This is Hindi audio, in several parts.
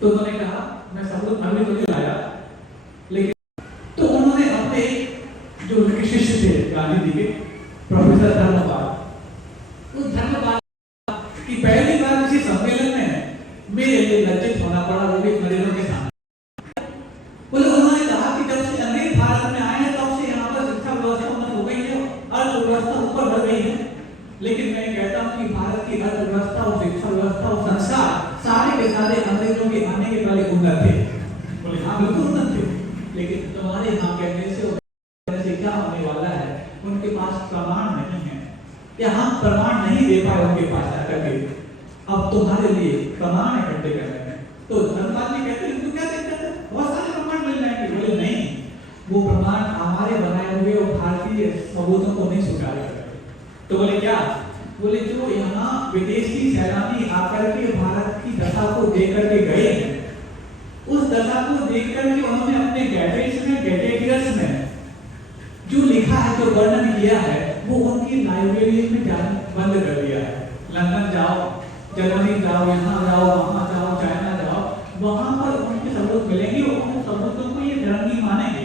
तो उन्होंने कहा मैं सबूत अभी तो नहीं लाया, लेकिन तो उन्होंने अपने जो उनके शिष्य थे गांधी जी के प्रोफेसर धर्मपाल, उस धर्मपाल की पहली बार किसी सम्मेलन में मेरे लिए लज्जित होना पड़ा, वो भी अंग्रेजों के सामने। बोले उन्होंने कहा कि जब से अंग्रेज भारत में आए हैं तब से यहाँ पर शिक्षा व्यवस्था उन्नत हो गई है, अर्थव्यवस्था ऊपर बढ़ गई है, लेकिन मैं कहता हूँ कि भारत की अर्थव्यवस्था और शिक्षा व्यवस्था और संस्कार सारे के सारे अंग्रेजों के आने के पहले उन्नत थे। बोले हाँ बिल्कुल उन्नत थे, लेकिन तुम्हारे यहाँ कहने से क्या होने वाला है, उनके पास प्रमाण नहीं है, या हम प्रमाण नहीं दे पाए उनके पास आकर के, अब तुम्हारे लिए प्रमाण इकट्ठे करने हैं। तो धर्मपाल जी कहते हैं तू क्या देखता है, बहुत सारे प्रमाण मिल जाएंगे। बोले नहीं, वो प्रमाण हमारे बनाए हुए और भारतीय सबूतों को नहीं स्वीकार करते। तो बोले क्या? बोले जो यहाँ विदेशी सैलानी आकर के भारत की दशा को देख करके गए हैं, उस दशा को देख करके उन्होंने अपने गैजेटियर्स में जो लिखा है, जो वर्णन किया है, वो उनकी लाइब्रेरी में जाना बंद कर दिया है। लंदन जाओ, जर्मनी जाओ, यहाँ जाओ, वहाँ जाओ, चाइना जाओ, वहां पर उनके सबूत मिलेंगे और उन सबूतों को ये धर्म नहीं मानेंगे।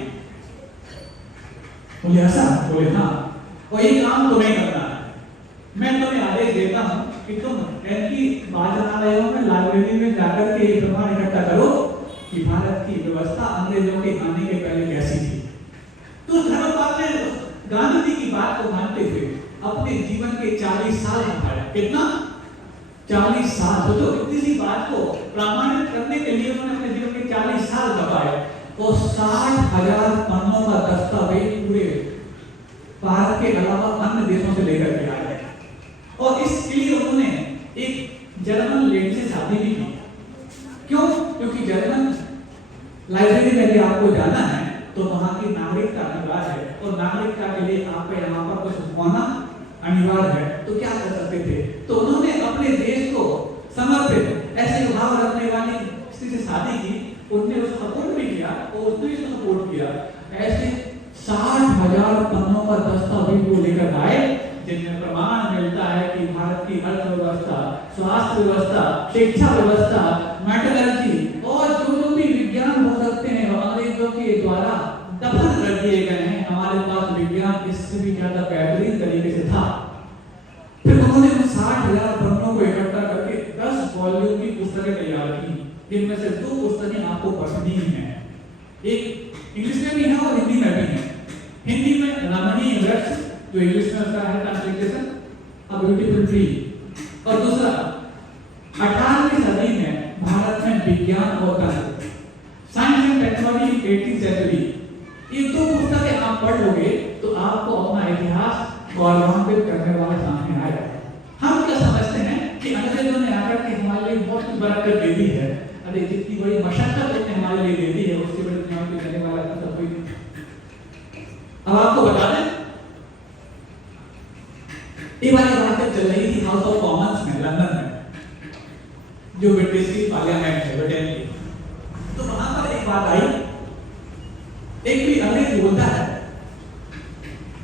बोले ऐसा? बोले हाँ, और ये काम तुम्हें करना है। मैं तुम्हें आदेश देता हूँ कि तुम इनकी वाचनालयों में, लाइब्रेरी में जाकर के ये प्रमाण इकट्ठा करो कि भारत की व्यवस्था अंग्रेजों के आने के पहले कैसी थी। तो धर्मपाल ने गांधी जी की बात को मानते हुए अपने जीवन के 40 साल बिताए। कितना? 40 साल। तो इतनी सी बात को प्रमाणित करने के लिए उन्होंने अपने जीवन के 40 साल बिताए और 60,000 पन्नों का दस्तावेज पूरे भारत के अलावा अन्य देशों से लेकर के आए, और इसके लिए उन्होंने एक जर्मन लेडी से शादी भी की। क्यों? क्योंकि जर्मन लाइब्रेरी में यदि आपको जाना है तो वहां की नागरिकता अनिवार्य है, और नागरिकता के लिए आपको यहाँ पर कुछ होना अनिवार्य है। तो क्या कर सकते थे? तो उन्होंने अपने देश को समर्पित ऐसे भाव रखने वाली स्त्री से शादी की, उन्होंने उसको सपोर्ट भी किया और उसने भी सपोर्ट किया। ऐसे 60,000 पन्नों का दस्तावेज वो लेकर आए जिनमें प्रमाण मिलता है कि भारत की अर्थव्यवस्था, स्वास्थ्य व्यवस्था, शिक्षा व्यवस्था, मेटलर्जी और जो भी विज्ञान हो सकते हैं अंग्रेजों के द्वारा दफन कर दिए गए हैं। हमारे पास विज्ञान इससे भी ज्यादा बेहतरीन तरीके से था। फिर उन्होंने 60,000 पन्नों को इकट्ठा करके 10 वॉल्यूम की पुस्तकें तैयार की, जिनमें से 2 पुस्तकें आपको पढ़नी है। एक इंग्लिश में भी है और हिंदी में भी है। हिंदी में रमणीय वृक्ष, जो इंग्लिश में उसका है ट्रांसलेशन अ ब्यूटीफुल ट्री, और दूसरा 18वीं सदी में भारत में विज्ञान और तंत्र, science and technology 18th century. ये 2 पुस्तकें आप पढ़ लोगे तो आपको अपना इतिहास गौरवान्वित करने वाला सामने आएगा। हम क्या समझते हैं कि अंग्रेजों ने आकर के हमारे लिए बहुत कुछ बरकत दे दी है, अरे जितनी बड़ी मशक्कत उसने हमारे लिए दे दी है उसके बड़े दुनिया में करने वाला तो कोई नहीं। अब आपको बता दें, ये वाली बात चल रही थी हाउस ऑफ कॉमन्स में लंदन में, जो ब्रिटिश की पार्लियामेंट है ब्रिटेन की। तो वहां पर एक बात आई, एक भी अंग्रेज बोलता है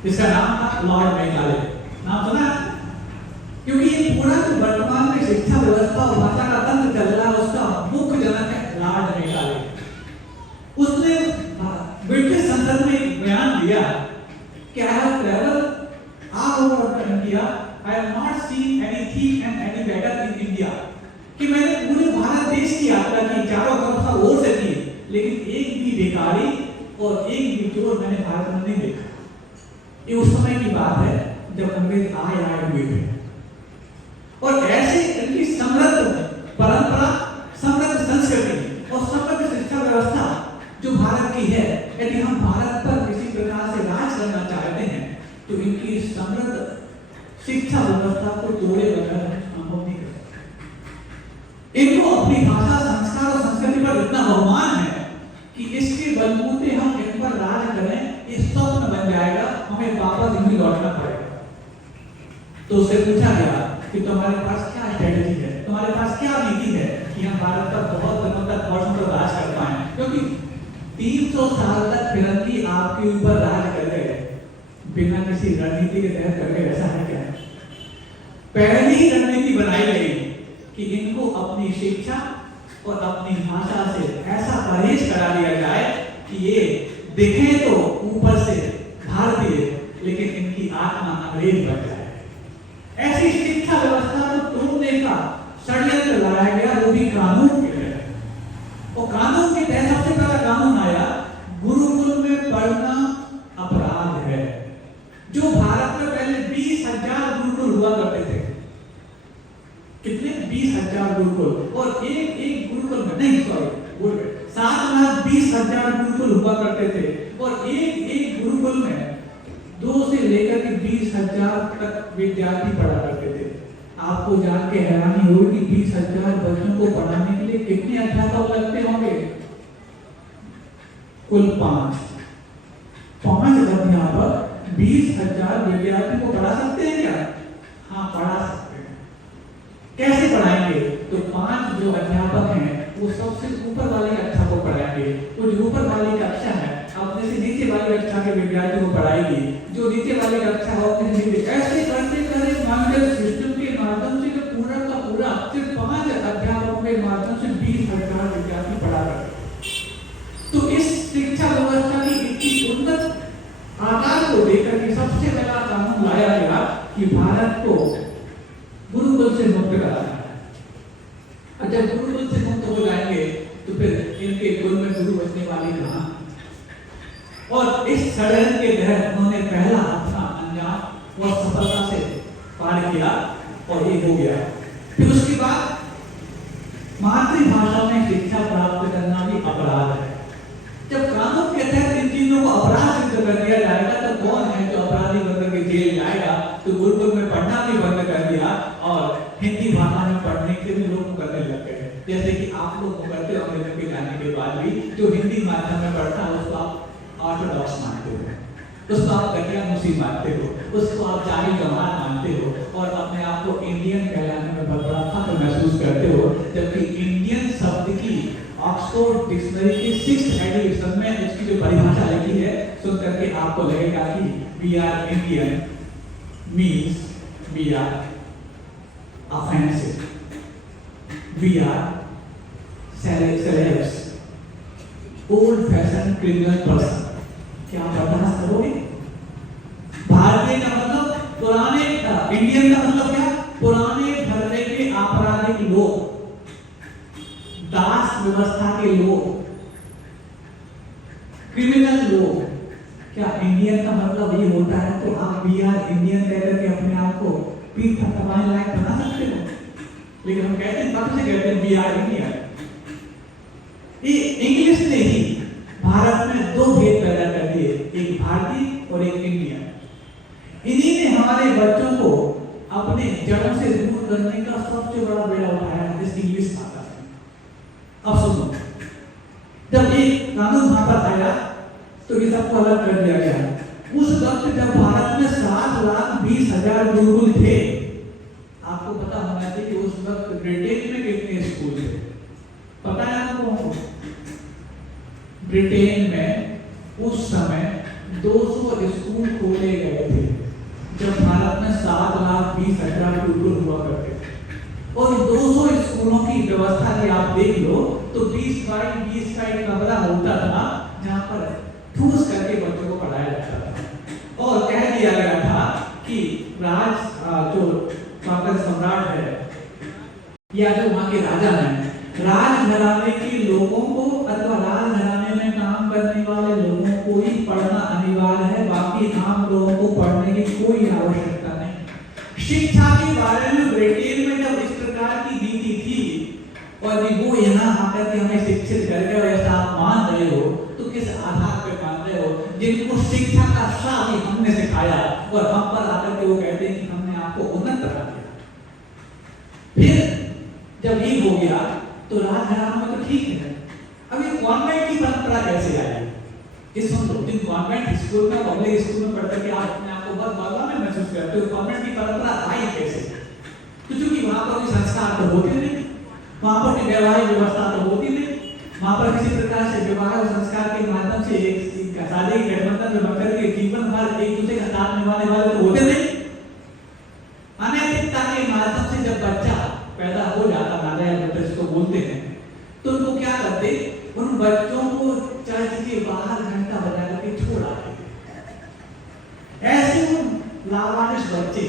जिसका नाम था लॉर्ड मेकाले। नाम सुना है? क्योंकि ये पूरा जो वर्तमान में शिक्षा व्यवस्था और भाषा का तंत्र चल रहा है उसका मुख्य जनक है लॉर्ड मेकाले। उसने ब्रिटिश संसद में एक बयान दिया कि I have travelled all over India, I have not seen any thief and any beggar in India. कि मैंने पूरे भारत देश की यात्रा की, चारों तरफ से ओर से की, लेकिन एक भी भिखारी और एक भी चोर मैंने भारत में नहीं देखा। ये उस समय की बात है जब अंग्रेज आए हुए थे, और ऐसे इतनी समृद्ध परंपरा, समृद्ध संस्कृति और समृद्ध शिक्षा व्यवस्था जो भारत की है, यदि हम भारत पर किसी प्रकार से राज करना चाहते हैं तो इनकी समृद्ध शिक्षा व्यवस्था को तोड़े बगैर संभव नहीं कर सकते। इनको अपनी भाषा, संस्कार और संस्कृति पर इतना अभिमान है कि इसके बलबूते हम इन पर राज करें, ये स्वप्न बन जाएगा, हमें वापस इन्हीं लौटना पड़ेगा। तो उससे पूछा गया कि तुम्हारे पास क्या स्ट्रेटेजी है, तुम्हारे पास क्या नीति है कि हम भारत पर बहुत दिनों तक वर्षों तक राज कर पाए, क्योंकि 300 साल तक फिरंगी आपके ऊपर राज कर गए बिना किसी रणनीति के तहत कर गए। ऐसा है क्या? पहली रणनीति बनाई गई कि इनको अपनी शिक्षा और अपनी भाषा से ऐसा परहेज करा दिया जाए कि ये दिखे तो ऊपर से भारतीय लेकिन इनकी आत्मा अंग्रेज बन जाए। ऐसी शिक्षा व्यवस्था को तोड़ने का षड्यंत्र लगाया गया, वो भी कानून के तहत। और कानून के तहत सबसे पहला कानून आया, गुरुकुल में पढ़ना अपराध है। जो भारत में पहले 20,000 गुरुकुल हुआ करते थे, कितने 20,000 गुरुकुल, और एक गुरुकुल में नहीं, सॉरी 7,20,000 गुरुकुल हुआ करते थे, और एक गुरुकुल में 2 से लेकर के 20,000 तक विद्यार्थी पढ़ा करते थे। आपको जान के हैरानी होगी कि 20,000 बच्चों को पढ़ाने के लिए कितने अध्यापक लगते होंगे? कुल 5 अध्यापक 20,000 विद्यार्थी को पढ़ा सकते हैं क्या? हाँ, पढ़ा सकते हैं। कैसे पढ़ाएंगे? तो 5 जो अध्यापक हैं वो सबसे ऊपर वाली कक्षा को पढ़ाएंगे, वो जो ऊपर वाली कक्षा है अपने से नीचे वाली कक्षा के विद्यार्थी को पढ़ाएगी, जो नीचे वाली कक्षा है अपने से नीचे, ऐसे करते करते मॉनिटर सिस्टम के माध्यम से पूरा का पूरा सिर्फ 5 अध्यापकों के माध्यम से 20,000 विद्यार्थी पढ़ा करते। तो इस शिक्षा व्यवस्था की इतनी उन्नत आकार को देखकर के सबसे पहला कानून लाया गया कि भारत को गुरुकुल से मुक्त कराना है। जब गुरुकुल से मुक्त हो जाएंगे तो फिर इनके कुल में गुरु बचने वाले कहां? और इस षड्यंत्र के तहत उन्होंने पहला अपना अंजाम और सफलता से पार किया और ये हो गया। फिर उसके बाद मातृभाषा में शिक्षा प्राप्त करना भी अपराध है। जब कानून के तहत इन चीजों को अपराध सिद्ध कर दिया जाएगा तो कौन है जो अपराधी बनकर के जेल जाएगा? तो गुरुकुल में पढ़ना भी बंद कर दिया और हिंदी भाषा में पढ़ने के भी लोग करने लग गए। जैसे कि आप लोग करते हो, अंग्रेजी के जाने के बाद भी जो हिंदी माध्यम में पढ़ता है उसको आप ऑर्थोडॉक्स मानते हो, उसको आप कटिया मुस्लिम मानते हो, उसको आप जाहिल जमात मानते हो और अपने आप को इंडियन कहलाने में बहुत बड़ा फख्र महसूस करते हो। जबकि इंडियन शब्द की ऑक्सफोर्ड डिक्शनरी के 6th एडिशन में उसकी जो परिभाषा लिखी है सुन करके आपको लगेगा कि we are Indian means we are offensive, we are celebs, old fashioned criminal person। क्या बर्दाश्त करोगे? भारतीय का मतलब पुराने, इंडियन का मतलब क्या? पुराने धर्मे के आपराधिक लोग, दास व्यवस्था के लोग, क्रिमिनल लोग। क्या इंडियन का मतलब ये होता है? तो आप वी आर इंडियन कहकर के अपने आप को पीठ थपथपाने लायक बना सकते हो, लेकिन हम कहते हैं, कब से कहते हैं वी आर इंडियन। ये इंग्लिश ने ही भारत में 2 भेद पैदा कर दिए, एक भारतीय और एक इंडियन। इन्हीं ने हमारे बच्चों को अपने जड़ों से दूर करने का सबसे बड़ा बेड़ा उठाया है इस इंग्लिश भाषा से। अब सुनो, जब ये कानून वहां पर आया तो ये सबको अलग कर दिया गया। उस वक्त जब भारत में 7,20,000 गुरुकुल थे, आपको पता होना चाहिए कि उस वक्त ब्रिटेन में कितने स्कूल थे? पता है आपको? ब्रिटेन में उस समय 200 स्कूल खोले गए थे जब भारत में 7,20,000 गुरुकुल हुआ करते थे। और 200 स्कूलों की व्यवस्था की आप देख लो तो 20 बाई 20 का एक कमरा होता था जहां पर ठूस करके बच्चों को पढ़ाया जाता था। और कह दिया गया था कि जो वहां का सम्राट है या जो वहां के राजा हैं, राजघराने के लोगों को अथवा राजघराने में काम करने वाले लोगों को ही पढ़ना अनिवार्य है, बाकी आम लोगों को पढ़ने की कोई आवश्यकता नहीं। शिक्षा के बारे में ब्रिटेन में जब इस प्रकार की नीति थी और वो यहाँ आकर के हमें शिक्षित करके और ऐसा आप मान रहे हो तो किस आधार पर मान रहे हो? जिनको शिक्षा का शाही हमने सिखाया और हम पर आकर के वो कहते हैं कि हमने आपको उन्नत बना दिया। फिर जब ये हो गया तो राजघराना में तो ठीक है, अब ये कॉन्वेंट की परंपरा कैसे आई? इस हम लोग जिन कॉन्वेंट स्कूल में, पब्लिक स्कूल में पढ़ करके आप अपने आप को बहुत गौरव में महसूस करते हो, कॉन्वेंट की परंपरा आई कैसे? तो क्योंकि वहां पर कोई संस्कार तो होते नहीं, वहां पर कोई वैवाहिक व्यवस्था तो होती नहीं, वहां पर किसी प्रकार से विवाह और संस्कार के माध्यम से एक शादी के गठबंधन में बनकर के जीवन भर एक दूसरे का साथ निभाने वाले तो होते नहीं। अनैतिकता के माध्यम से जब बच्चा पैदा हो जाता, नाजायज बच्चा जिसको बोलते हैं, तो थे, उन बच्चों को चर्च के बाहर घंटा बजा करके छोड़ आते थे। ऐसे वो लावारिस बच्चे,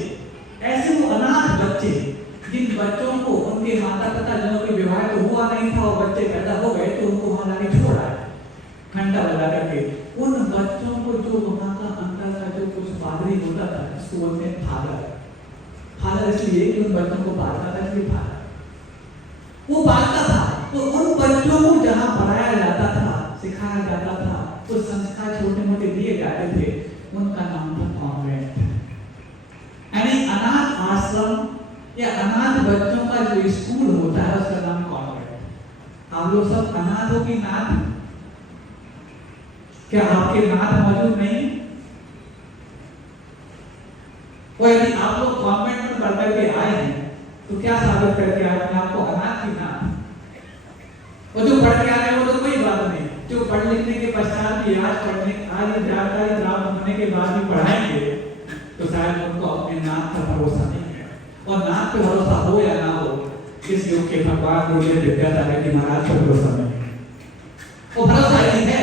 ऐसे वो अनाथ बच्चे, जिन बच्चों को उनके माता पिता जिनों के विवाह तो हुआ नहीं था और बच्चे पैदा हो गए तो उनको वहां जाके छोड़ आए घंटा बजा करके। उन बच्चों को जो वहां का अंदर का जो कुछ पादरी होता था उसको बोलते हैं फादर। फादर इसलिए कि उन बच्चों को पालता था, इसलिए फादर वो पालता था। तो उन बच्चों को जहाँ पढ़ाया जाता था, सिखाया जाता था, कुछ संस्कार छोटे मोटे दिए जाते थे, उनका नाम था कॉन्वेंट। यानी अनाथ आश्रम या अनाथ बच्चों का जो स्कूल होता है उसका नाम कॉन्वेंट। आप लोग सब अनाथ हो कि नाथ? क्या आपके नाथ मौजूद नहीं? और यदि आप लोग कॉन्वेंट में पढ़ करके आए हैं तो क्या साबित करके आए हैं आपको अनाथ की नाथ? और जो पढ़ के आ रहे हैं वो तो कोई बात नहीं, जो पढ़ लिखने के पश्चात भी आज जानकारी प्राप्त होने के बाद भी पढ़ाएंगे तो शायद उनको अपने नाथ का भरोसा नहीं है। और नाथ पे भरोसा हो या ना हो, इस युग के भगवान गुरुदेव विद्यासागर जी महाराज पर भरोसा नहीं है। वो भरोसा नहीं है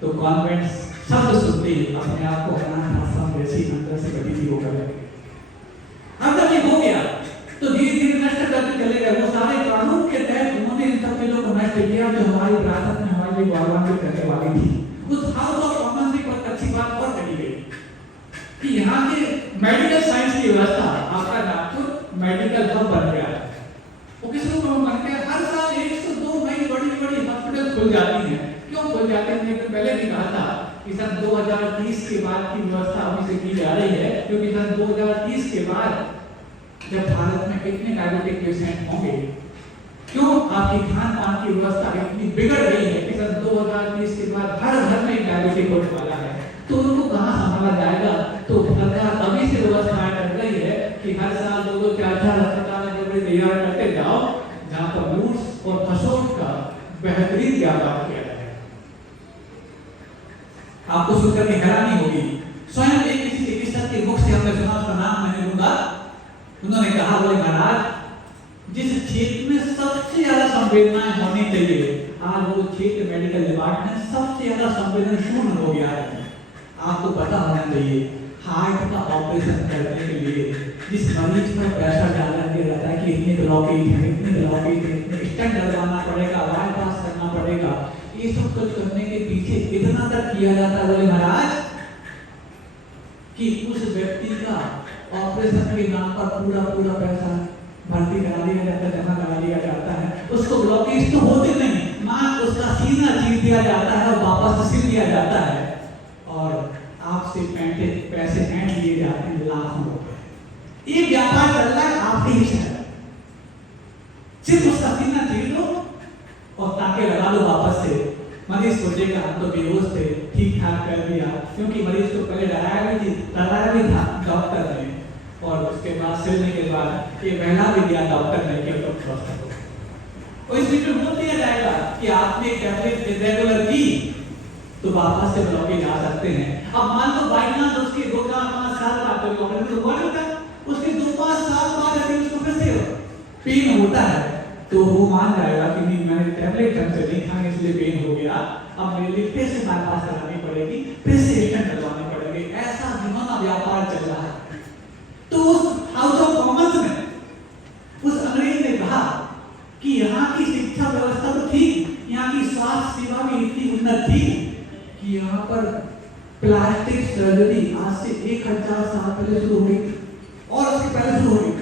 तो कॉन्वेंट शब्द सुनते ही अपने आप को अनाथ आश्रम जैसी अंदर से गतिविधि हो कर लगे। अब जब ये हो गया तो धीरे धीरे नष्ट करते चले गए। वो सारे कानून के तहत उन्होंने इन सब चीजों को नष्ट किया जो हमारी विरासत में हमारे लिए गौरवान्वित करने वाली थी। उस हाउस ऑफ कॉमन्स की पर अच्छी बात और कही गई कि यहाँ के मेडिकल साइंस की व्यवस्था, आपका नागपुर मेडिकल हब बन गया है। वो किस रूप में बन गया? हर साल 102 नई बड़ी बड़ी हॉस्पिटल खुल जाती हैं। क्यों खुल जाते हैं? मैंने पहले भी कहा था कि सन 2030 के बाद की व्यवस्था अभी से की जा रही है, क्योंकि सन 2030 के बाद जब भारत में इतने डायबिटिक पेशेंट होंगे, क्यों आपकी खान पान की व्यवस्था इतनी बिगड़ गई है कि सन 2030 के बाद हर घर में डायबिटिक होने वाला है, तो उनको कहाँ संभाला जाएगा? तो सरकार अभी से व्यवस्थाएं कर रही है कि हर साल 2-2, 4-4 अस्पताल तैयार करते जाओ जहाँ पर लूट्स और खसोट का बेहतरीन व्यापार किया जाए। आपको सुनकर के हैरानी होगी। स्वयं एक किसी चिकित्सक के मुख से हमने सुना, उसका नाम मैं नहीं लूंगा, उन्होंने कहा, बोले महाराज जिस क्षेत्र में सबसे ज्यादा संवेदनाएं होनी चाहिए, आज वो क्षेत्र मेडिकल डिपार्टमेंट सबसे ज्यादा संवेदनशील हो गया है। आपको पता होना चाहिए हार्ट का ऑपरेशन करने के लिए जिस मरीज पर प्रेशर डाला दिया जाता है कि इतने ब्लॉकेज है, इतने ब्लॉकेज है, इतने स्टेंट डलवाना पड़ेगा, बाईपास करना पड़ेगा, ये सब कुछ करने के पीछे इतना तक किया जाता है, बोले महाराज, कि उस व्यक्ति का ऑपरेशन के नाम पर पूरा पैसा भर्ती करा दिया जाता है, जमा करा दिया जाता है। उसको ब्लॉकेज तो होते नहीं, मां उसका सीना चीर दिया जाता है और वापस सिल दिया जाता है और आपसे पैसे ऐंठ लिए जाते हैं लाखों रुपए। ये व्यापार चल रहा है आपके ही शहर। सिर्फ उसका सीना चीर लो और ताके लगा लो वापस से। मरीज सोचेगा हम तो बेहोश थे, ठीक ठाक कर दिया, क्योंकि मरीज को पहले डराया भी था डॉक्टर ने, और उसके बाद सिलने के बाद ये बहला भी दिया डॉक्टर ने कि अब स्वस्थ हो। तो इस बीच में बोल दिया जाएगा कि आपने टैबलेट रेगुलर की तो वापस से ब्लॉकेज आ सकते हैं। अब मान लो बाई चांस उसके 2-4-5 साल बाद कोई ऑपरेशन हुआ नहीं था, उसके 2-5 साल बाद यदि उसको फिर से पेन होता है तो वो मान जाएगा कि नहीं, मैंने टैबलेट ढंग से नहीं खाया इसलिए पेन हो गया, अब मेरे लिए फिर से बाईपास करानी पड़ेगी, फिर से स्टेंट डलवाने पड़ेंगे। ऐसा घिनौना व्यापार चल रहा है। तो उस हाउस ऑफ कॉमन्स में उस अंग्रेज ने कहा कि यहाँ की शिक्षा व्यवस्था तो थी, यहाँ की स्वास्थ्य सेवा भी इतनी उन्नत थी कि यहाँ पर प्लास्टिक सर्जरी आज से 1000 साल पहले शुरू हुई और उसके पहले शुरू हुई।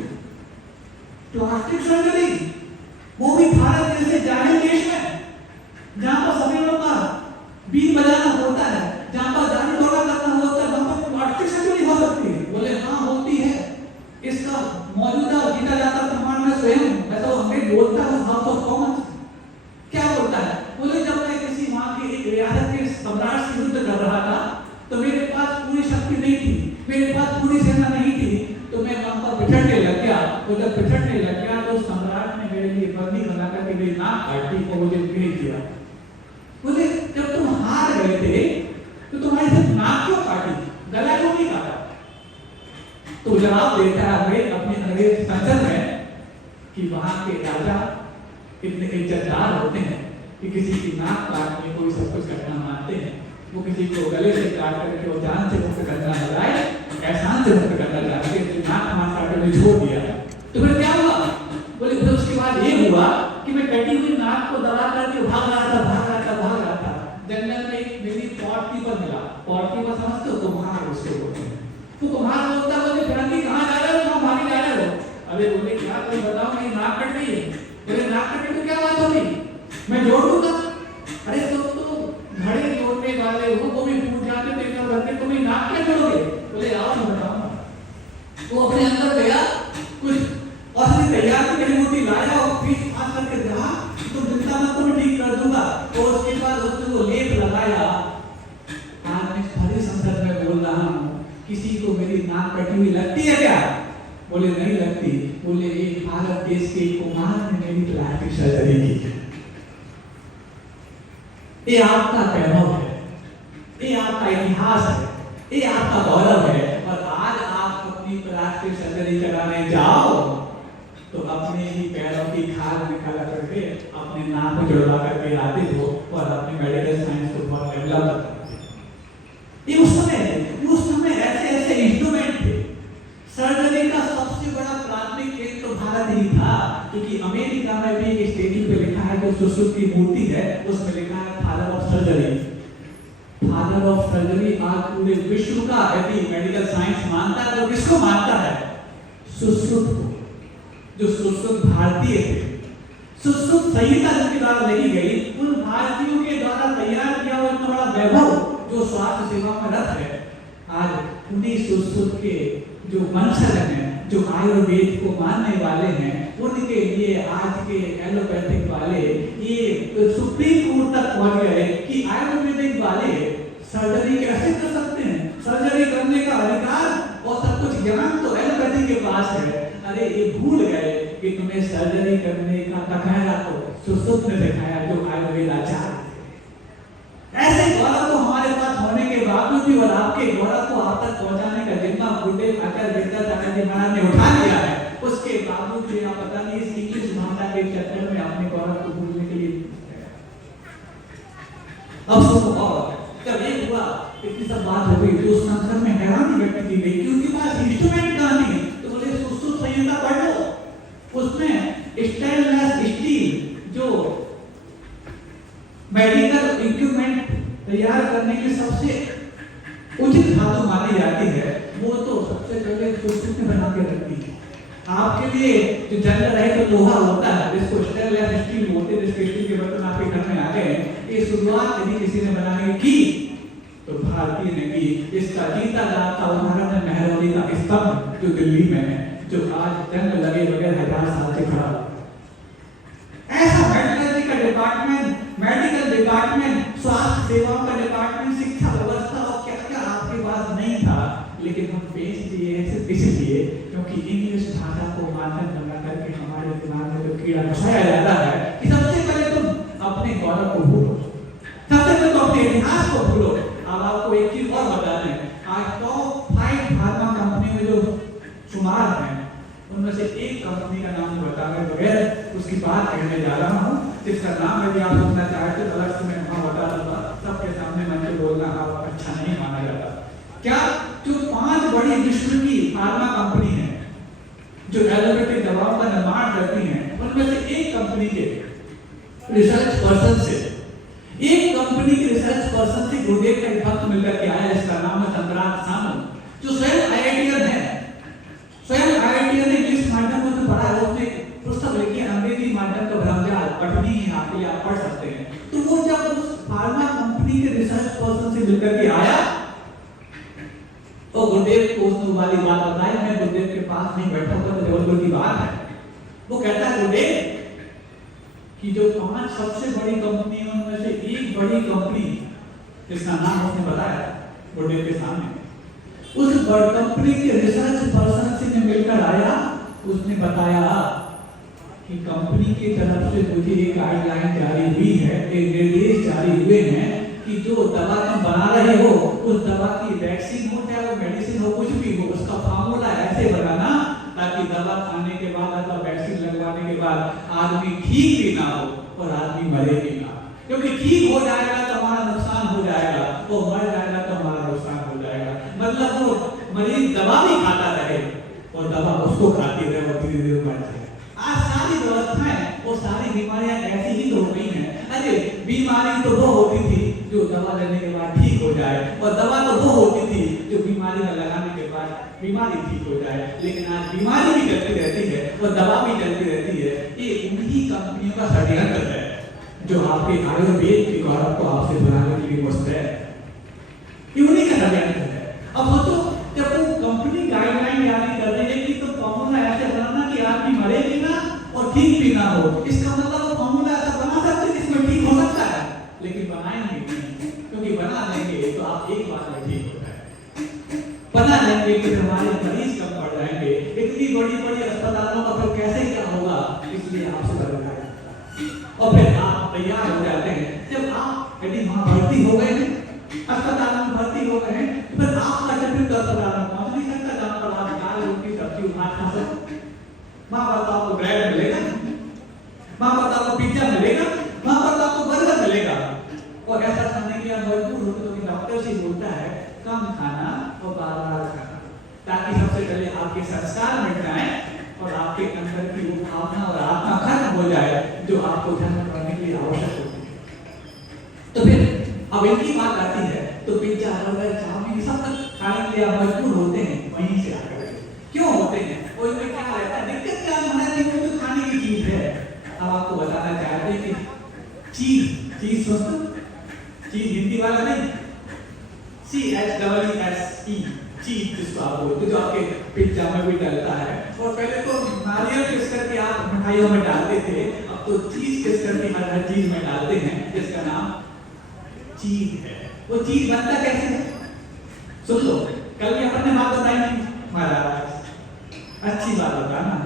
प्लास्टिक सर्जरी वो भी भारत जैसे जाहिल देश में, जहाँ पर सभी लोगों का बीन बजाना होता है, जहाँ पर दाढ़ी दौड़ा करना होता है, वहाँ पर प्लास्टिक सर्जरी हो सकती है? बोले हाँ होती है। इसका मौजूदा जीता जाता प्रमाण में स्वयं ऐसा अंग्रेज बोलता है हाउस ऑफ कॉमन्स। क्या बोलता है? बोले जब मैं किसी वहाँ की एक रियासत के सम्राट से युद्ध कर रहा था तो मेरे पास पूरी शक्ति नहीं थी, मेरे पास पूरी सेना नहीं थी, तो मैं वहां पर पिछड़ने लग गया। तो जब पिछड़ने लग गया तो सम्राट ने मेरे लिए बंदी बना करके मेरी नाक काटी और मुझे भेज दिया। बोले जब तुम हार गए थे तो तुम्हारी सिर्फ नाक क्यों काटी, गला क्यों नहीं काटा? तो जवाब देता है अपने अंग्रेज संसद में कि वहां के राजा इतने इज्जतदार होते हैं कि किसी की नाक काटने कोई सब कुछ करना मानते हैं, वो किसी को गले से काट करके वो जान से मुक्त करना लगाए, एहसान से मुक्त करना चाहते थे, नाक मार काट के छोड़ दिया। तो फिर क्या हुआ? बोले फिर उसके बाद ये हुआ कि मैं कटी हुई नाक को दबा करके भाग रहा था। जंगल में एक मेरी पॉटकीपर मिला। पॉटकीपर समझते हो? कुम्हार उसको बोलते हैं। तो कुम्हार बोलता बोले फिरंगी कहाँ जा रहे हो, कहाँ भागी जा रहे हो? अरे बोले क्या कोई बताओ, मेरी नाक कट गई है। बोले नाक कट गई तो क्या बात होगी, मैं जोड़ दूंगा। अरे तो घड़े जोड़ने वाले हो, वो भी टूट जाते तो इतना करके तुम्हें नाक क्या जोड़ोगे? बोले आओ मैं बताऊंगा। वो अपने अंदर गया, कुछ औषधि तैयार की गई होती लाया और पीठ फाड़ करके कहा तुम चिंता मत, तुम्हें ठीक कर दूंगा। और उसके बाद उसने वो लेप लगाया। आज मैं सारी संसद में बोल रहा हूँ, किसी को मेरी नाक कटी हुई लगती है क्या? बोले नहीं लगती। बोले एक भारत देश के कुमार ने मेरी प्लास्टिक सर्जरी की। ये आपका वैभव है, ये आपका इतिहास है, ये आपका गौरव है। और आज आप अपनी प्लास्टिक सर्जरी कराने जाओ तो अपने ही पैरों की खाल निकाला करके अपने नाक में जुड़वा करके आते हो और अपने मेडिकल साइंस को बहुत डेवलप करते हो। ये उस समय ऐसे इंस्ट्रूमेंट थे। सर्जरी का सबसे बड़ा प्राथमिक केंद्र तो भारत ही था, क्योंकि अमेरिका में भी एक स्टेडियम पे लिखा है, जो सुश्रुत की मूर्ति है उसमें लिखा है father of surgery. Father of surgery आज पूरे विश्व का यदि मेडिकल साइंस मानता है तो किसको मानता है? सुश्रुत को, जो सुश्रुत भारतीय थे। सुश्रुत संहिता जिनके द्वारा लिखी गई, उन भारतीयों के द्वारा तैयार किया हुआ इतना बड़ा वैभव जो स्वास्थ्य सेवा में रत है, आज उन्हीं सुश्रुत के जो वंशज हैं, जो आयुर्वेद को मानने वाले हैं, उनके लिए आज के एलोपैथिक वाले ये सुप्रीम कोर्ट तक पहुंच गए कि आयुर्वेदिक वाले सर्जरी कैसे कर सकते हैं? सर्जरी करने का अधिकार और सब कुछ ज्ञान तो एलोपैथी के पास है। अरे ये भूल गए कि तुम्हें सर्जरी करने का तखाया तो सुश्रुत ने दिखाया, जो आयुर्वेद आचार्य थे। ऐसे गौरव तो हमारे पास होने के बावजूद भी और आपके गौरव को आप तक पहुंचाने का जिम्मा गुरुदेव आचार्य विद्यासागर जी महाराज ने उठा लिया है, उसके बावजूद भी आप पता नहीं इस इंग्लिश भाषा के चक्कर में अपने गौरव को भूलने के लिए अब सुनो। और जब ये हुआ, इतनी सब बात हो गई तो उस संदर्भ में हैरानी व्यक्त की गई कि उनके पास इंस्ट्रूमेंट कहाँ नहीं। तो बोले सुश्रुत संहिता पढ़ लो, उसमें स्टेनलेस स्टील जो मेडिकल इक्विपमेंट तैयार करने की सबसे उचित धातु मानी जाती है, वो तो सबसे पहले सुश्रुत ने बना के रखी है। आपके लिए जो जंग रहे तो लोहा होता है, जिसको स्टेनलेस स्टील बोलते हैं, जिसके स्टील के बर्तन आपके घर में आ गए, ये शुरुआत यदि किसी ने बनाने की तो भारतीय ने की। इसका जीता जागता उदाहरण है मेहरौली का स्तंभ जो दिल्ली में है, जो आज जंग लगे बगैर 1000 साल से खड़ा। ऐसा मेडिकल का डिपार्टमेंट, मेडिकल डिपार्टमेंट, स्वास्थ्य सेवाओं का डिपार्टमेंट, शिक्षा व्यवस्था और क्या क्या आपके पास नहीं था, लेकिन हम पेश किए इसलिए क्योंकि इंग्लिश भाषा को माध्यम बना करके हमारे दिमाग में जो कीड़ा घुसाया जाता है कि सबसे पहले तुम अपने गौरव को भूलो, सबसे पहले तो अपने इतिहास को भूलो। अब आपको एक चीज और बता दें, आज टॉप 5 फार्मा कंपनी में जो शुमार हैं, उनमें से एक कंपनी का नाम बताने बगैर उसकी बात कहने जा रहा हूँ, जिसका नाम यदि आप सुनना चाहते तो अलग से मैं वहाँ बता दूंगा, सबके सामने मंच बोलना आप अच्छा नहीं माना जाता। क्या जो 5 बड़ी विश्व की फार्मा कंपनी है जो एलोपैथिक दवाओं का निर्माण करती हैं, उनमें से एक कंपनी के रिसर्च पर्सन से गुरुदेव का एक भक्त मिलकर के आया, जिसका नाम है चंद्रांत सामंत, जो स्वयं आईआईटीएन है। स्वयं आईआईटीएन इंग्लिश माध्यम में तो पढ़ा है, उसने पुस्तक लिखी है अंग्रेजी माध्यम का भ्रमजाल, पढ़नी है आपके लिए, आप पढ़ सकते हैं। तो वो जब उस फार्मा कंपनी के रिसर्च पर्सन से मिलकर के आया तो गुरुदेव को उसने वाली बात बताई। मैं गुरुदेव के पास नहीं बैठा हुआ, तो जबलपुर की बात है। वो कहता है गुरुदेव कि जो 5 सबसे बड़ी कंपनियों में से एक बड़ी कंपनी जिसका नाम उसने बताया गुरुदेव के सामने, उस बड़ी कंपनी के रिसर्च पर्सन से मिलकर आया, उसने बताया कि कंपनी की तरफ से मुझे एक गाइडलाइन जारी हुई है, एक निर्देश जारी हुए हैं कि जो दवा तुम बना रहे हो, उस दवा की वैक्सीन हो चाहे वो मेडिसिन हो, कुछ भी हो, उसका फार्मूला ऐसे बनाना ताकि दवा खाने के बाद अथवा वैक्सीन लगवाने के बाद आदमी ठीक भी ना हो और आदमी मरे भी ना। क्योंकि ठीक हो जाएगा तो हमारा नुकसान हो जाएगा, वो मर जाएगा तो हमारा नुकसान हो जाएगा। मतलब वो मरीज दवा भी खाता रहे और दवा उसको खाती रहे और धीरे धीरे मर जाए। आज सारी व्यवस्थाएं, वो सारी बीमारियां ऐसी ही तो हो गई हैं। अरे बीमारी तो वो होती थी जो दवा लेने के बाद ठीक हो जाए, और दवा तो वो होती थी जो बीमारी में लगाने के बाद बीमारी ठीक हो जाए। लेकिन आज बीमारी भी चलती रहती है और दवा भी चलती रहती है। ये उन्हीं कंपनियों का षड्यंत्र है जो आपके आयुर्वेद की गौरव को आपसे बनाने के लिए मस्त है। ये उन्हीं का षड्यंत्र है। अब सोचो, जब वो कंपनी गाइडलाइन जारी कर रही है कि तो फॉर्मूला ऐसे बनाना कि आदमी मरेगी ना और ठीक भी ना हो, इसका मतलब वो फॉर्मूला ऐसा बना सकते जिसमें ठीक हो सकता है, लेकिन बनाएंगे नहीं, क्योंकि बना लेंगे तो आप एक बार में ठीक हो जाए। बना लेंगे कि हमारे मरीज कम बढ़ जाएंगे, इतनी बड़ी बड़ी अस्पतालों का फिर कैसे क्या होगा, इसलिए आपसे बताया और फिर आप तैयार हो जाते हैं। जब आप यदि वहां भर्ती हो गए हैं, अस्पताल में भर्ती हो गए हैं, फिर आपका जब अस्पताल में पहुंच नहीं सकता जहां पर आप दाल रोटी सब्जी भात खा सकते। माँ बाप आपको ब्रेड मिलेगा, माँ बाप आपको पिज्जा मिलेगा, माँ बाप आपको बर्गर मिलेगा, और ऐसा खाने के लिए मजबूर होते तो डॉक्टर से बोलता है कम खाना और बार-बार खाना, ताकि सबसे पहले आपके संस्कार मिट जाएं और आपके अंदर की वो भावना और आत्मा खत्म हो जाए जो आपको जन्म करने के लिए आवश्यक होती है। तो फिर अब इनकी बात आती है तो पिज्जा बर्गर चाउमीन सब खाने के लिए आप मजबूर होते हैं, वहीं से आकर क्यों होते हैं, वो इसमें क्या रहता है, दिक्कत क्या होना है, वो तो खाने की चीज है। अब आपको बताना चाहते हैं कि चीज सोचो, चीज हिंदी वाला नहीं, CHEESE चीज जिसको आप बोलते हो, जो आपके पिज्जा में भी डलता है। और पहले तो नारियल किस करके आप मिठाइयों में डालते थे, अब तो चीज किस करके हर चीज में डालते हैं, जिसका नाम चीज है। वो चीज बनता कैसे है, सुन लो, कल भी अपन ने बात बताई थी महाराज, अच्छी बात बताना।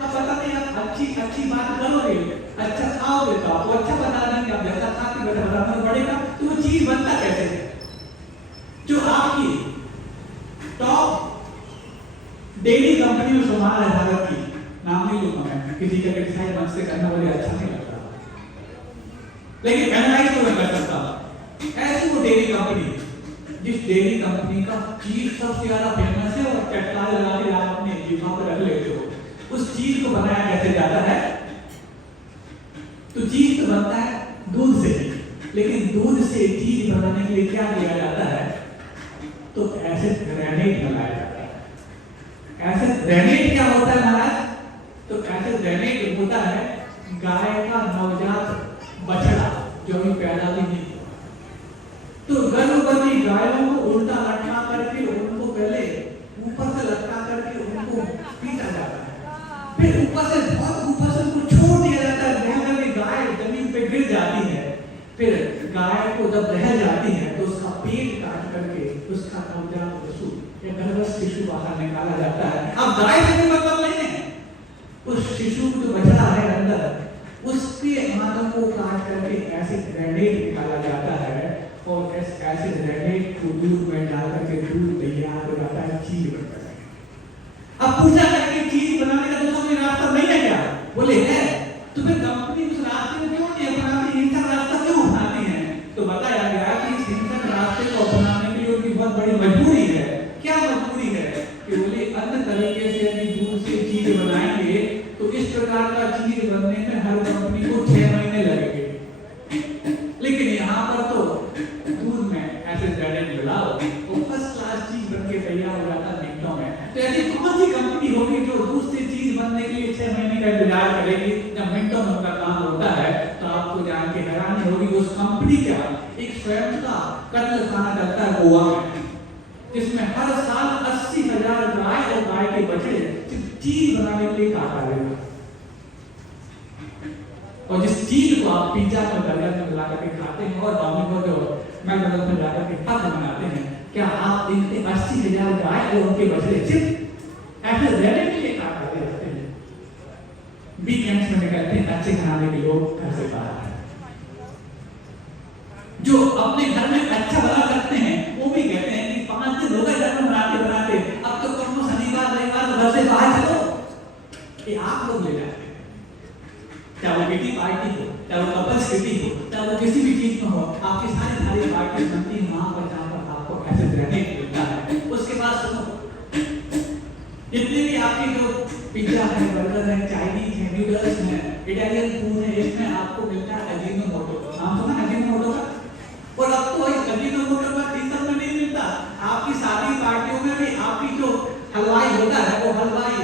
अब पता नहीं आप अच्छी बात करोगे, अच्छा खाओगे तो आपको अच्छा बता देंगे, आप जैसा खाते वैसा बताना पड़ेगा। तो वो चीज बनता कैसे है, जो आपकी टॉप डेयरी कंपनी में शुमार है भारत की, नाम नहीं लूंगा मैं, किसी का क्रिटिसाइज मंच से करना मुझे अच्छा नहीं लगता, लेकिन एनालाइज तो मैं कर सकता हूं। ऐसी वो डेयरी कंपनी जिस डेयरी कंपनी का चीज सबसे ज्यादा फेमस है और चटकार लगा के आप अपने जीवा पर रख लेते हो, उस चीज को बनाया कैसे जाता है, तो चीज तो बनता है दूध से, लेकिन दूध से चीज बनाने के लिए क्या किया जाता है, तो एसिड ग्रेनेट लगाया जाता है। एसिड ग्रेनेट क्या होता है महाराज, तो एसिड ग्रेनेट होता है गाय का नवजात बछड़ा जो अभी पैदा भी नहीं, तो गर्भवती गायों को उल्टा लटका करके उनको पहले ऊपर से लटका करके उनको पीटा जाता है, फिर ऊपर से बहुत ऊपर से उनको छोड़ दिया जाता है, जहां तक गाय जमीन पे गिर जाती है। फिर गाय को जब रह जाती है तो उसका पेट काट करके उसका नवजात शिशु या गर्भस्थ शिशु बाहर निकाला जाता है। अब गाय से भी मतलब नहीं है, उस शिशु जो बछड़ा है अंदर, उसके मांसों को काट करके एसिड ग्रेनेट निकाला जाता है, और इस एसिड ग्रेनेट को दूध में डाल करके दूध तैयार हो जाता है, चीज बनता है। अब पूछा जाए कि चीज बनाने का दूसरा कोई रास्ता नहीं है क्या, बोले है, तो फिर कंपनी उस रास्ते में क्यों नहीं अपनाती, हिंसक रास्ता क्यों अपनाती है, तो बताया गया कि इस हिंसक रास्ते को अपनाने के लिए उनकी बहुत बड़ी मजबूरी है। क्या मजबूरी है कि बोले अन्य तरीके से यदि दूध से चीज बनाएंगे तो इस प्रकार का चीज बनने में हर कंपनी को 6 महीने लगेंगे, लेकिन यहाँ पर तो दूध में एसिड ग्रेनेट मिलाओ वो फर्स्ट क्लास चीज बनके तैयार हो जाता है मिनटों में। तो ऐसी कौन सी कंपनी होगी जो दूध से चीज बनने के लिए 6 महीने का इंतजार करेगी, जब मिनटों में उनका काम होता है। तो आपको जान के हैरानी होगी उस कंपनी का एक स्वयं का कत्ल खाना चलता है गोवा में, जिसमें हर साल 80,000 गाय और गाय के बछड़े सिर्फ चीज बनाने के लिए काटा गया, और जिस चीज को आप पिज्जा में बर्गर में मिला करके खाते हैं और डोमिनोज और मैकडॉनल्ड्स में जाकर के हद बनाते हैं, क्या आप देखते 80,000 गाय और उनके बछड़े सिर्फ ऐसे रहने के लिए काट देते हैं। वीकेंड्स में निकलते हैं अच्छे खाने के लोग घर से बाहर, जो अपने घर में अच्छा बना सकते हैं वो भी कहते हैं कि 5 दिन हो गए घर में बनाते, अब तो कौन शनिवार रविवार तो घर से बाहर चलो, ये आप लोग ले जाते हैं, चाहे वो किटी पार्टी हो, चाहे वो कपल्स किटी हो, चाहे वो किसी सुनो, आपकी सारी पार्टी बनती है वहां पर जहां पर आपको ऐसे रहने को मिलता है। उसके बाद सुनो, जितने भी आपकी जो पिज्जा है, बर्गर है, चाइनीज है, नूडल्स है, इटालियन फूड है, इसमें आपको मिलता है अजीनोमोटो। नाम सुना अजीनोमोटो का? और अब तो इस अजीनोमोटो का टीचर में नहीं मिलता, आपकी सारी पार्टियों में भी आपकी जो हलवाई होता है वो हलवाई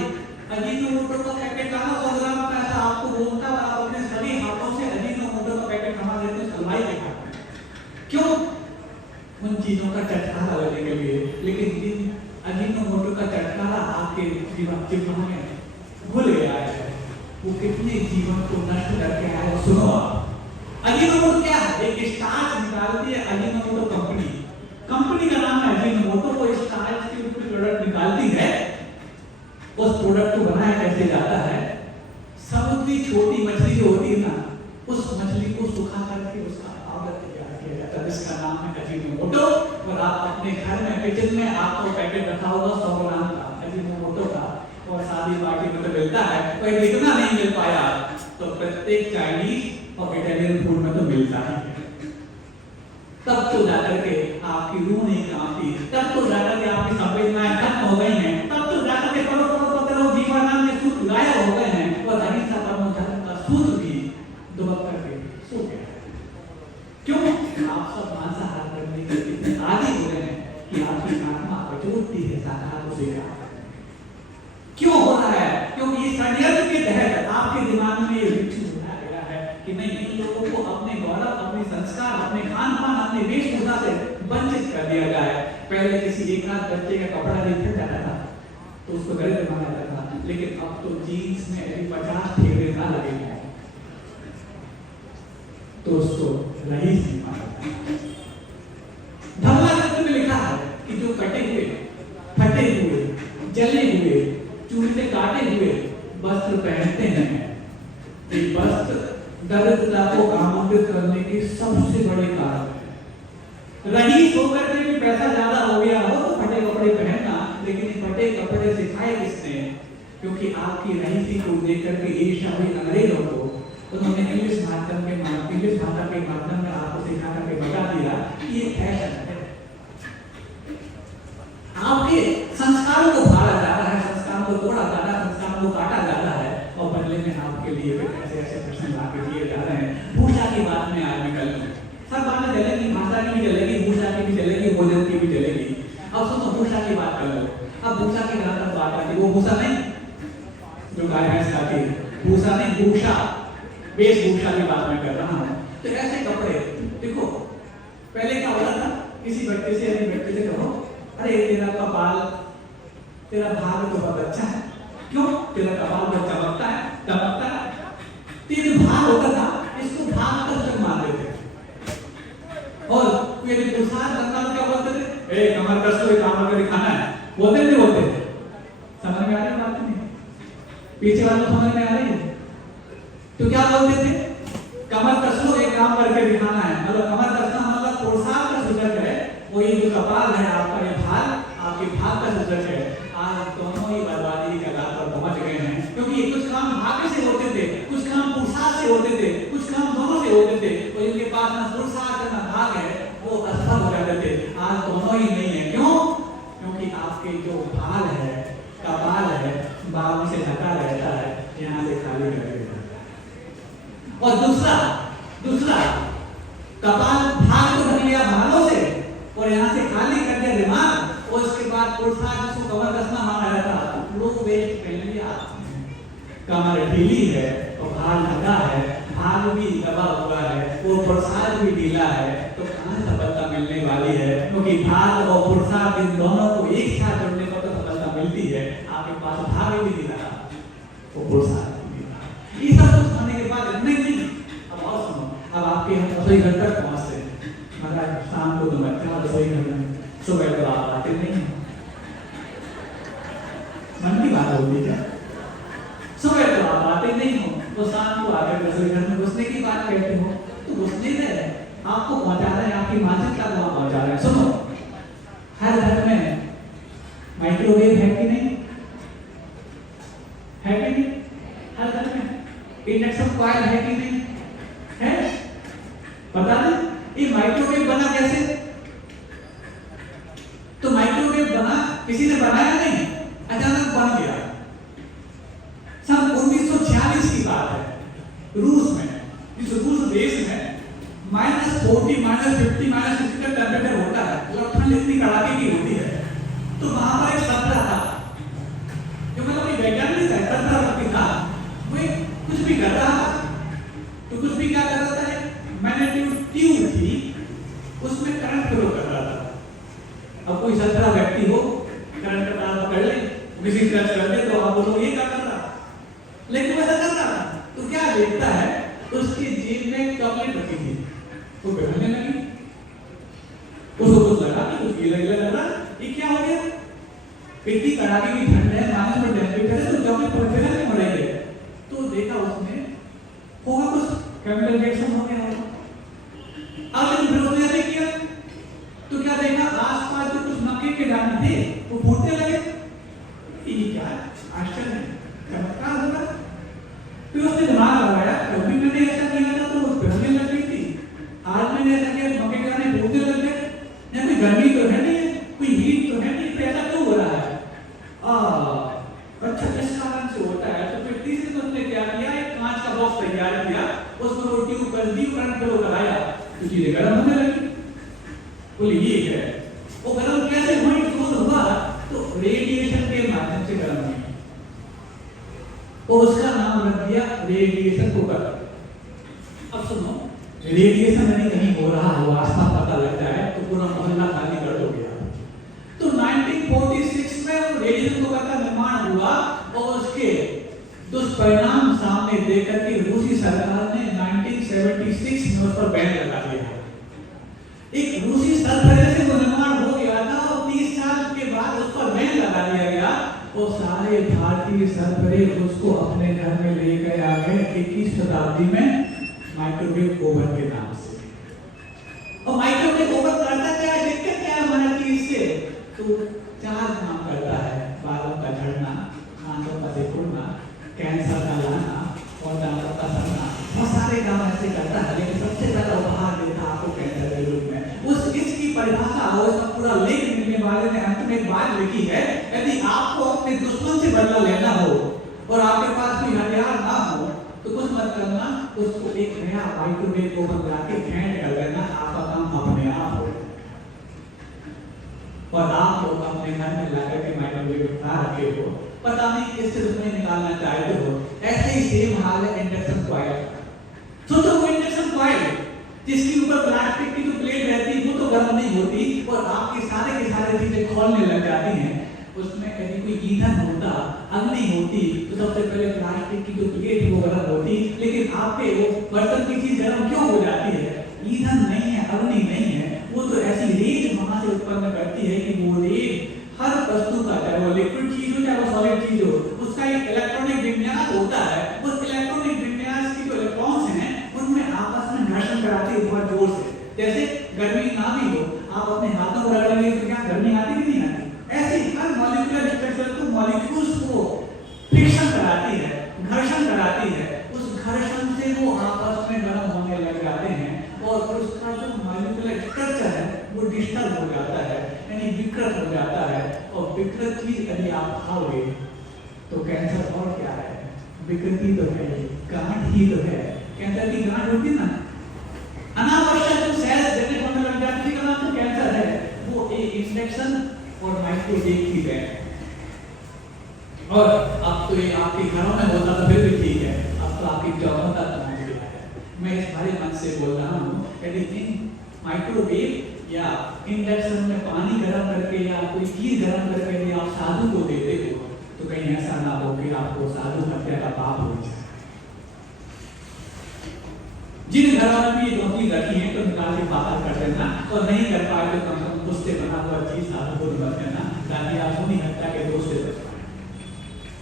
अजीनोमोटो का पैकेट लाना, 100 ग्राम का ऐसा आपको बोलता है, आप अपने सभी हाथों से अजीनोमोटो का पैकेट कमा लेते हैं हलवाई के हाथ। क्यों? उन चीजों का चटकारा लेने के लिए। लेकिन अजीनोमोटो का चटकारा आपके जीवन में घुल गया है, वो कितने जीवन को नष्ट करके आया है। सुनो, अजीनोमोटो क्या है? एक स्टार्च निकालती है अजीनोमोटो कंपनी का नाम है अजीनोमोटो। वो स्टार्च के ऊपर प्रोडक्ट निकालती है। उस प्रोडक्ट को बनाया कैसे जाता है? समुद्री छोटी मछली जो होती है ना, उस मछली को सुखा करके उसका पाउडर तैयार किया जाता है, जिसका नाम है अजीनोमोटो। और आप अपने घर में किचन में आपको पैकेट रखा होगा 100 ग्राम का अजीनोमोटो का, और शादी पार्टी में तो मिलता है, पर इतना नहीं मिल पाया तो प्रत्येक चाइनीज और इटालियन फूड में तो मिलता है। तब तो जाकर के आपकी रूह नहीं कांपती, तब तो जाकर के आपकी संवेदनाएं खत्म हो गई हैं, तब तो जाकर के करोड़ों जीवनानंद के सूत्र गायब हो गए हैं, और अहिंसा परमो धर्म का सूत्र भी दुबक करके सो गया। क्यों? आप सब मांसाहार करने के इतने आदी हो गए हैं कि आपकी आत्मा बचोटती है शाकाहार को स्वीकार। क्यों हो रहा है? क्योंकि इस षड्यंत्र के तहत आपके दिमाग में ये विक्षेप बनाया गया है कि नहीं, इन लोगों को अपने गौरव, अपने संस्कार, अपने खान पान, अपने वेशभूषा से वंचित कर दिया जाए। पहले किसी एक आध बच्चे का कपड़ा नहीं जाता था तो उसको दरिद्र माना जाता था, लेकिन अब तो जीन्स में यदि 50 ठेके ना लगे तो उसको रईस नहीं माना जाता। धर्मग्रंथ में लिखा है कि जो कटे हुए, फटे हुए, जले हुए, चूड़ी से काटे हुए वस्त्र पहनते हैं, ये वस्त्र दरिद्रता को आमंत्रित करने के सबसे बड़े कारण है। रईस होकर के भी पैसा ज्यादा हो गया हो तो फटे कपड़े पहनना, लेकिन फटे कपड़े सिखाए किसने? क्योंकि आपकी रईसी को देख करके ईर्ष्या हुई अंग्रेजों को, उन्होंने इंग्लिश भाषा के माध्यम में आपको सिखा करके बता दिया कि ये फैशन है। आपके संस्कारों को फाड़ा जा रहा है, संस्कारों को तोड़ा जा रहा है, संस्कारों को काटा जा रहा है, और बदले में आपके लिए ऐसे प्रश्न ला के दिए जा रहे हैं। भूषा की बात में आज निकल सब बातें चलेगी, भाषा की भी चलेगी, भूषा की भी चलेगी, भोजन की भी चलेगी। अब सुनो, भूषा की बात कर लो। अब भूषा की जहां तक बात आती है, वो भूषा नहीं जो गाय भैंस खाती है, भूषा नहीं, भूषा, वेशभूषा की बात मैं कर रहा हूँ। तो ऐसे कपड़े देखो, पहले क्या होता था, किसी बच्चे से कहो, अरे तेरा कपाल, तेरा भाग तो बहुत अच्छा है। क्यों? तेरा कपाल बहुत चमकता है। तेरे भाग होता था, इसको भाग कर तक मान देते। और ये प्रसाद करना क्या बोलते थे? ए कमर कस लो, काम करके दिखाना है, बोलते नहीं बोलते? समझ में आ रही बात नहीं? पीछे वालों को समझ में आ रही है? तो क्या बोलते थे? कमर कस लो, एक काम करके दिखाना है। मतलब कमर कसना मतलब प्रोत्साहन का सूचक है। वो ये जो कपाल है आपका, ये भाग, आपके भाग का सूचक है। आज दोनों ही बर्बादी की कगार पर पहुंच गए हैं, क्योंकि कुछ काम भाग्य से होते थे, कुछ काम पुरुषार्थ से होते थे, कुछ काम दोनों से होते थे। और इनके पास ना पुरुषार्थ ना भाग है, वो असफल हो जाते थे। आज दोनों ही नहीं है। क्यों? क्योंकि आपके जो भाल है, कपाल है, बालों से ढका रहता है, यहाँ से खाली कर देता है। और दूसरा कपाल, भाग तो ढक लिया बालों से, और यहाँ से खाली कर दिया दिमाग, और उसके बाद पुरुषार्थ जिसको कमर कसना माना जाता है, लोग वेस्ट पहन लिया। कमर ढीली है और भाल ढका है, भाग भी दबा हुआ है, वो पुरुषार्थ भी ढीला है, तो कहाँ सफलता मिलने वाली है? क्योंकि भाग और पुरुषार्थ इन दोनों को एक साथ जोड़ने पर तो सफलता मिलती है। आपके पास भाग भी ढीला, वो पुरुषार्थ भी ढीला। ये सब कुछ होने के बाद नहीं, अब और सुनो, अब आपके हम रसोई घर तक पहुंचते हैं। मगर शाम को तो बच्चा रसोई घर में, सुबह तो आप आते नहीं, मन की बात होती है। सुबह तो आप आते नहीं हो, तो शाम को आकर रसोई घर में घुसने की बात कहते हो, तो घुसने से आपको पहुंचा रहे हैं, आपकी मानसिकता को वहां पहुंचा रहे हैं। सुनो, हर घर में माइक्रोवेव है कि नहीं? है कि नहीं? हर घर में इंडक्शन कॉइल है कि नहीं? है? बता दें, ये माइक्रोवेव बना कैसे? तो माइक्रोवेव बना, किसी ने बनाया नहीं, अचानक बन गया। सन 1946 की बात है, रूस में, इस रूस देश में -40, -50, -60 का टेम्परेचर होता है, और ठंड इतनी कड़ाके की होती है। तो वहां पर एक सत्र था, जो मतलब वैज्ञानिक है, सत्र व्यक्ति था, वो कुछ भी कर रहा था। तो कुछ भी क्या कर रहा था, मैग्नेटिक ट्यूब थी, उसमें करंट फ्लो कर रहा था। अब कोई 17 व्यक्ति हो, करंट का तार पकड़ ले, किसी तरह से कर दे, तो आप बोलो ये क्या कर रहा, लेकिन वैसा कर रहा था। तो क्या देखता है, उसकी जेब में चॉकलेट रखी थी, वो पहनने लगी, उसको कुछ लगा कि कुछ गीला गीला लग रहा, ये क्या हो गया, इतनी कड़ाके की ठंड है, माइनस में टेम्परेचर है, तो चॉकलेट पहनने में मरेंगे। तो देखा उसने, होगा कुछ केमिकल रिएक्शन हो गया होगा। अब लेकिन फिर उसने ऐसे किया, तो क्या देखा, आसपास जो कुछ नमकीन के दाने थे वो फूटने लगे। ये क्या आश्चर्य है, चमत्कार होगा। फिर उसने दिमाग लगाया, कभी मैंने ऐसा किया था तो वो पहनने लग गई थी, आज मैंने ऐसा किया नमकीन के दाने फूटने लग गए, या कोई गर्मी तो है नहीं, कोई हीट तो है नहीं, तो ऐसा क्यों हो रहा है? अच्छा, इस कारण से होता है। तो फिर तीसरे दिन उसने क्या किया, एक कांच का बॉक्स तैयार किया, उसमें वो ट्यूब कर दी, करंट फ्लो कराया, तो चीजें गर्म होने लगी। बोले ये है, वो गर्म कैसे हुई, तो हुआ तो रेडिएशन के माध्यम से गर्म हुई, और उसका नाम रख दिया रेडिएशन कुकर। अब सुनो, रेडिएशन यदि कहीं हो रहा हो, आसपास पता लगता है, तो पूरा मोहल्ला खाली कर हो गया। तो 1946 में वो रेडिएशन कुकर का निर्माण हुआ, और उसके दुष्परिणाम सामने देखकर के रूसी सरकार ने 1976 में उस पर बैन लगा दिया। एक रूसी सरफरे से वो निर्माण हो गया था, और 30 साल के बाद उस पर बैन लगा दिया गया, और सारे भारतीय सरफरे उसको अपने घर में ले गए आ गए 21 शताब्दी में माइक्रोवेव ओवन के नाम से। और माइक्रोवेव ओवन करता क्या है, दिक्कत क्या है हमारा चीज से, तो 4 काम करता है, बालों का झड़ना, आंखों का सिकुड़ना, कैंसर का लाना, और दांतों का सड़ना, बहुत सारे काम ऐसे करता है। लेकिन सबसे ज्यादा उपहार देता है आपको कैंसर के रूप में। उस इसकी परिभाषा और इसका पूरा लेख लिखने वाले ने अंत में एक बात लिखी है, यदि आपको अपने दुश्मन से बदला लेना हो और आपके पास कोई हथियार ना हो, तो कुछ मत करना, उसको एक नया माइक्रोवेव ओवन लाके फेंट कर देना, आपका काम अपने आप हो। और आप लोग अपने घर में लाकर के माइक्रोवेव उठा रखे हो, पता नहीं किस से उसमें निकालना चाहते हो। ऐसे ही सेम हाल है इंडक्शन कॉइल। सोचो वो इंडक्शन कॉइल जिसके ऊपर प्लास्टिक की जो प्लेट रहती है वो तो गर्म नहीं होती, और आपके सारे के सारे चीजें खोलने लग जाती हैं। उसमें यदि कोई ईंधन होता, अग्नि होती, तो सबसे पहले प्लास्टिक की जो प्लेट वो गर्म होती, लेकिन आपके वो बर्तन की चीज गर्म क्यों हो जाती है? ईंधन नहीं है, अग्नि नहीं है, वो तो ऐसी रेत वहां से उत्पन्न करती है कि वो रेत हर वस्तु का, चाहे वो लिक्विड चीज हो चाहे वो सॉलिड चीज हो, उसका एक इलेक्ट्रॉनिक विन्यास होता है। उस इलेक्ट्रॉनिक विन्यास की जो इलेक्ट्रॉन्स हैं उनमें आपस में घर्षण कराती है बहुत जोर से। जैसे गर्मी ना भी हो, आप अपने हाथों को रगड़ेंगे तो क्या गर्मी आती कि नहीं आती? ऐसे हर मॉलिक्यूलर स्ट्रक्चर को, मॉलिक्यूल्स को फ्रिक्शन कराती है, घर्षण कराती है। उस घर्षण से वो आपस में गर्म होने लग जाते हैं, और उसका जो मॉलिक्यूलर स्ट्रक्चर है वो डिस्टर्ब हो जाता है, यानी विकृत हो जाता है। और विकृत चीज यदि आप खाओगे तो कैंसर और क्या है, विकृति तो है, गांठ ही तो है। कैंसर की गांठ होती ना, अनावश्यक जो सेल्स जनरेट होने लग जाती है, का नाम तो कैंसर है। वो एक इंफेक्शन और माइक्रोवेव की है। और अब तो ये आपके घरों में होता तो फिर भी ठीक है, अब तो आपकी जॉब तक पहुंच गया है। मैं इस भरे मन से बोल रहा हूँ, यदि माइक्रोवेव या इंडक्शन में पानी गर्म करके या कोई चीज गर्म करके यदि आप साधु को देते हो, तो कहीं ऐसा ना हो कि आपको साधु हत्या का पाप हो जाए। जिन घरों में भी नौकरी रखी है तो निकाल के बाहर कर देना, और नहीं कर पाए तो कम से कम खुद से बना हुआ चीज साधु को मत देना, ताकि आप सुनी हत्या के दोष से बच पाए।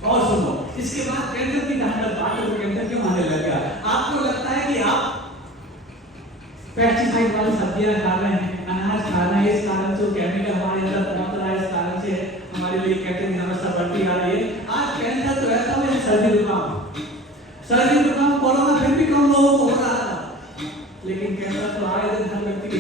और सुनो, इसके बाद कैंसर की बात तो कैंसर क्यों आने लग गया? आपको लगता है कि आप पेस्टिसाइड वाली सब्जियां खा रहे हैं, अनाज खा रहे हैं, इस कारण से केमिकल हमारे अंदर पहुंच रहा है, इस कारण से हमारे लिए कहते हैं समस्या बढ़ती आ रही है। आज कैंसर तो ऐसा है, सर्दी जुकाम कोरोना फिर भी कम लोगों को हो रहा था, लेकिन कैंसर तो आए दिन हर व्यक्ति के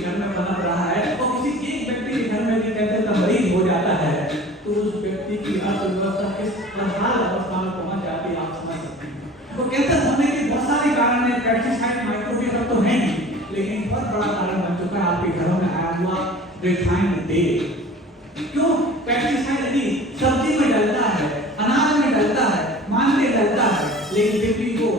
एक बहुत बड़ा कारण बन चुका है आपके घरों में आया हुआ रिफाइंड तेल। क्यों? पेस्टिसाइड यदि सब्जी में डलता है, अनाज में डलता है, मान में डलता है, लेकिन फिर भी वो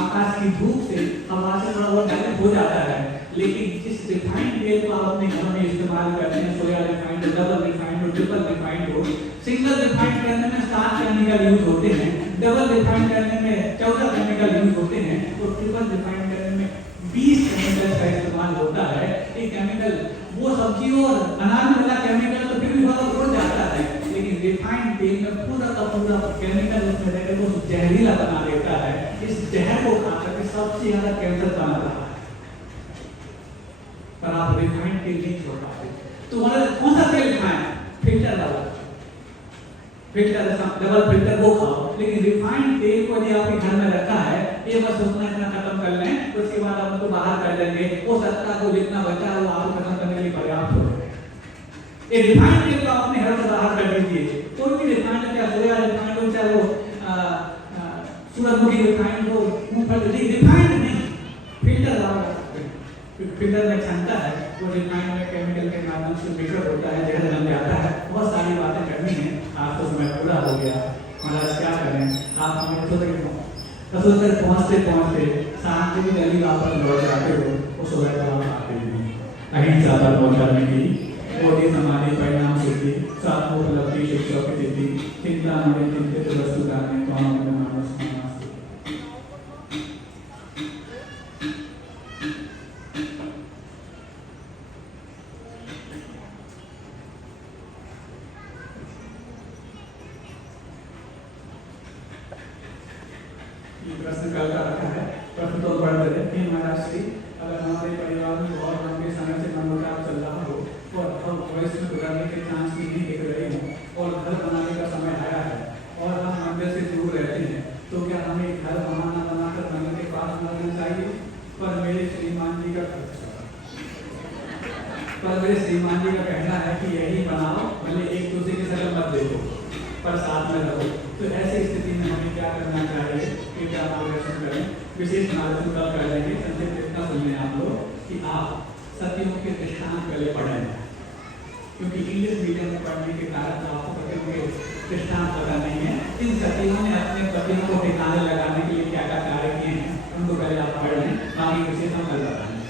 आकाश की धूप से, हवा से थोड़ा बहुत डायरेक्ट हो जाता है। लेकिन जिस रिफाइंड तेल को आप अपने घर में इस्तेमाल करते हैं, सोया रिफाइंड, डबल रिफाइंड और ट्रिपल रिफाइंड हो, सिंगल रिफाइंड करने में 7 केमिकल यूज होते हैं, डबल रिफाइंड करने में 14 केमिकल यूज होते हैं, और ट्रिपल रिफाइंड करने में 20 केमिकल का इस्तेमाल होता है। ये केमिकल वो सब्जी और अनाज में वाला केमिकल तो फिर भी बहुत उड़ जाता है, लेकिन रिफाइंड तेल में पूरा का पूरा केमिकल उसमें रहकर वो जहरीला बना देता है। इस जहर को खाकर के सबसे ज्यादा कैंसर बना रहा है, पर आप रिफाइंड तेल नहीं छोड़ पाते। तो मतलब कौन सा तेल खाएं? फिल्टर वाला, फिल्टर डबल फिल्टर वो खाओ। लेकिन रिफाइंड तेल को यदि आपके घर में रखा है, ये बस उतना इतना खत्म कर लें, उसके बाद आप उसको बाहर कर देंगे, वो सत्ता को जितना बचा है वो आपको खत्म करने के लिए पर्याप्त हो। ये रिफाइंड तेल को अपने घर से बाहर कर दीजिए। कोई भी रिफाइंड, क्या सोया रिफाइंड हो, चाहे वो सूरजमुखी रिफाइंड हो, मूंगफली रिफाइंड नहीं, फिल्टर वाला फिल्टर में छनता है, वो रिफाइंड में केमिकल के माध्यम से मिक्सर होता है, जहर बन जाता है। बहुत सारी बातें करनी है, आज तो समय पूरा हो गया, महाराज क्या करें। आप हमें रसोई तक पहुँचते पहुँचते शाम को भी जल्दी वापस लौट जाते हो, वो सुबह का आप आते नहीं। अहिंसा पर बोल करने की मोदी समाधि परिणाम सिद्धि सात्मोपलब्धि शिक्षा की सिद्धि चिंता हमें चिंतित वस्तु दाने कौन हमें मानस प्रश्न कल का रखा है। प्रश्न तो पढ़ देते हैं। महाराज श्री, अगर हमारे परिवार में बहुत लंबे समय से मनोचाप चल रहा हो और हम भविष्य में सुधरने के चांस भी नहीं दिख रहे हो और घर बनाने का समय आया है और हम मंदिर से दूर रहते हैं, तो क्या हमें घर बनाकर मंदिर के पास बनाना चाहिए? पर मेरे श्रीमान जी का कहना है कि यही बनाओ, भले एक दूसरे की शक्ल मत देखो, पर साथ में रहो। तो ऐसी स्थिति में हमें क्या करना चाहिए? क्या मार्गदर्शन करें? विशेष मार्गदर्शन कल कर लेंगे। संक्षिप्त इतना सुन लें आप लोग कि आप सतियों के दृष्टांत पहले पढ़ें, क्योंकि इंग्लिश मीडियम में पढ़ने के कारण आपको सतियों के दृष्टांत पता नहीं है। इन सतियों ने अपने पतियों को ठिकाने लगाने के लिए क्या क्या कार्य किए हैं, उनको पहले आप पढ़ लें, बाकी विशेष हम कल बताएंगे।